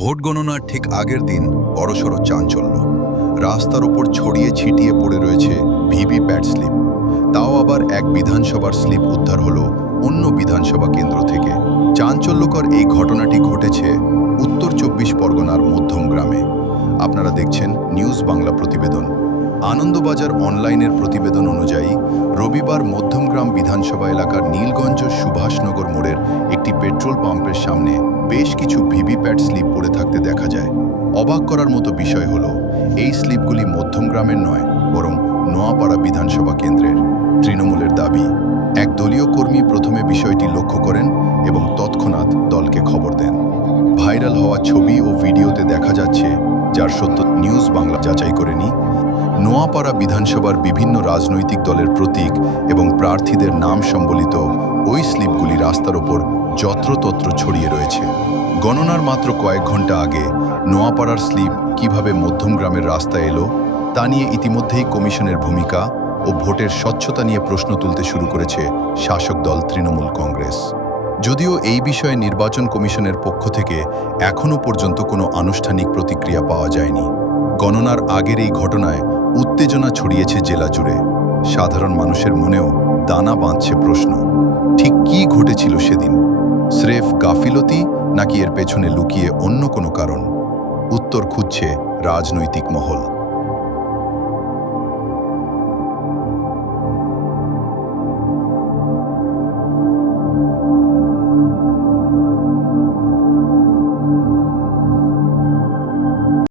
Vote গণনার ঠিক আগের দিন বড়সড় চাঞ্চল্য। রাস্তার ওপর ছড়িয়ে ছিটিয়ে পড়ে রয়েছে ভিভিপ্যাট স্লিপ। তাও আবার এক বিধানসভার স্লিপ উদ্ধার হলো অন্য বিধানসভা কেন্দ্র থেকে। চাঞ্চল্যকর এই ঘটনাটি ঘটেছে উত্তর ২৪ পরগনার মধ্যম গ্রামে। আপনারা দেখছেন নিউজ বাংলা প্রতিবেদন। আনন্দবাজার অনলাইনের প্রতিবেদন অনুযায়ী রবিবার মধ্যমগ্রাম বিধানসভা এলাকার নীলগঞ্জ সুভাষনগর মোড়ের একটি পেট্রোল পাম্পের সামনে বেশ কিছু ভিভিপ্যাট স্লিপ পড়ে থাকতে দেখা যায়। অবাক করার মতো বিষয় হলো, এই স্লিপগুলি মধ্যমগ্রামের নয়, বরং নোয়াপাড়া বিধানসভা কেন্দ্রের। তৃণমূলের দাবি, এক দলীয় কর্মী প্রথমে বিষয়টি লক্ষ্য করেন এবং তৎক্ষণাৎ দলকে খবর দেন। ভাইরাল হওয়া ছবি ও ভিডিওতে দেখা যাচ্ছে, যার সত্য নিউজ বাংলা যাচাই করেনি। নোয়াপাড়া বিধানসভার বিভিন্ন রাজনৈতিক দলের প্রতীক এবং প্রার্থীদের নাম সম্বলিত ওই স্লিপগুলি রাস্তার ওপর যত্রতত্র ছড়িয়ে রয়েছে। গণনার মাত্র কয়েক ঘন্টা আগে নোয়াপাড়ার স্লিপ কিভাবে মধ্যমগ্রামের রাস্তায় এলো তা নিয়ে ইতিমধ্যেই কমিশনের ভূমিকা ও ভোটের স্বচ্ছতা নিয়ে প্রশ্ন তুলতে শুরু করেছে শাসক দল তৃণমূল কংগ্রেস। যদিও এই বিষয়ে নির্বাচন কমিশনের পক্ষ থেকে এখনও পর্যন্ত কোনো আনুষ্ঠানিক প্রতিক্রিয়া পাওয়া যায়নি। গণনার আগের এই ঘটনায় উত্তেজনা ছড়িয়েছে জেলা জুড়ে। সাধারণ মানুষের মনেও দানা বাঁধছে প্রশ্ন, ঠিক কী ঘটেছিল সেদিন? স্রেফ গাফিলতি, নাকি এর পেছনে লুকিয়ে অন্য কোনো কারণ? উত্তর খুঁজছে রাজনৈতিক মহল।